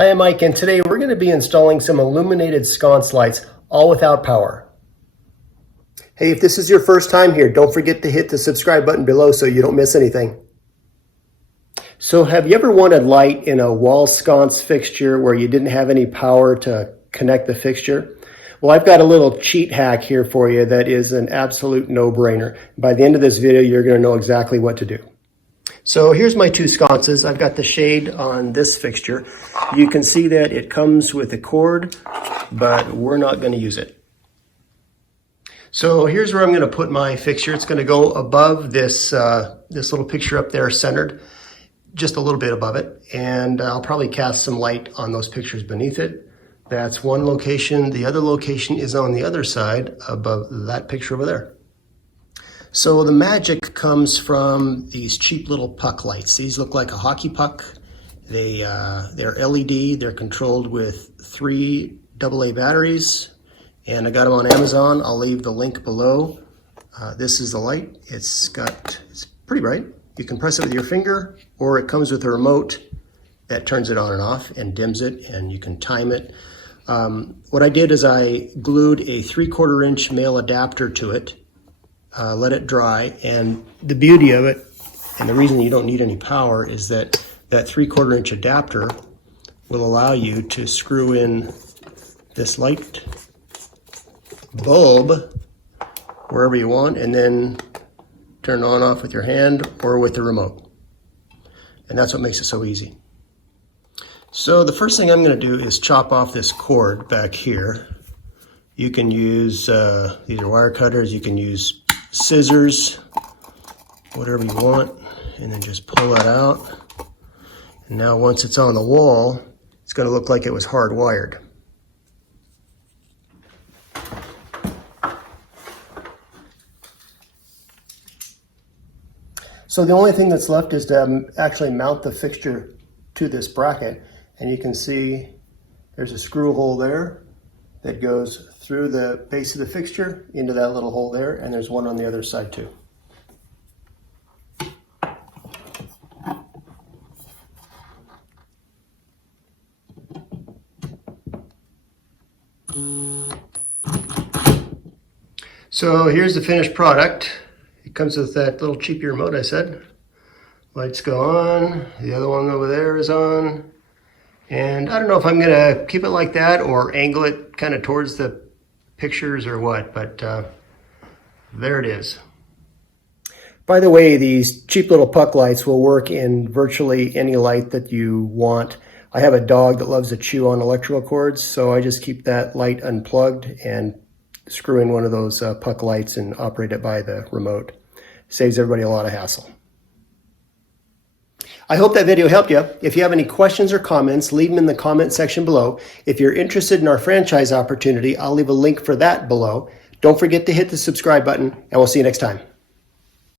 Hi, I'm Mike, and today we're going to be installing some illuminated sconce lights, all without power. Hey, if this is your first time here, don't forget to hit the subscribe button below so you don't miss anything. So have you ever wanted light in a wall sconce fixture where you didn't have any power to connect the fixture? Well, I've got a little cheat hack here for you that is an absolute no-brainer. By the end of this video, you're going to know exactly what to do. So here's my two sconces. I've got the shade on this fixture. You can see that it comes with a cord, but we're not going to use it. So here's where I'm going to put my fixture. It's going to go above this, this little picture up there centered, just a little bit above it. And I'll probably cast some light on those pictures beneath it. That's one location. The other location is on the other side above that picture over there. So the magic comes from these cheap little puck lights. These look like a hockey puck. They're LED. They're controlled with 3 AA batteries, and I got them on Amazon. I'll leave the link below. This is the light. It's pretty bright. You can press it with your finger, or it comes with a remote that turns it on and off and dims it, and you can time it. What I did is I glued a 3/4 inch male adapter to it. Let it dry, and the beauty of it, and the reason you don't need any power, is that that 3/4 inch adapter will allow you to screw in this light bulb wherever you want, and then turn on off with your hand or with the remote. And that's what makes it so easy. So the first thing I'm going to do is chop off this cord back here. You can use, these are wire cutters, you can use scissors, whatever you want, and then just pull that out. And now once it's on the wall, it's going to look like it was hardwired. So the only thing that's left is to actually mount the fixture to this bracket, and you can see there's a screw hole there that goes through the base of the fixture into that little hole there, and there's one on the other side too. So here's the finished product. It comes with that little cheapy remote I said. Lights go on, the other one over there is on. And I don't know if I'm gonna keep it like that or angle it kind of towards the pictures or what, but there it is. By the way, these cheap little puck lights will work in virtually any light that you want. I have a dog that loves to chew on electrical cords, so I just keep that light unplugged and screw in one of those puck lights and operate it by the remote. Saves everybody a lot of hassle. I hope that video helped you. If you have any questions or comments, leave them in the comment section below. If you're interested in our franchise opportunity, I'll leave a link for that below. Don't forget to hit the subscribe button, and we'll see you next time.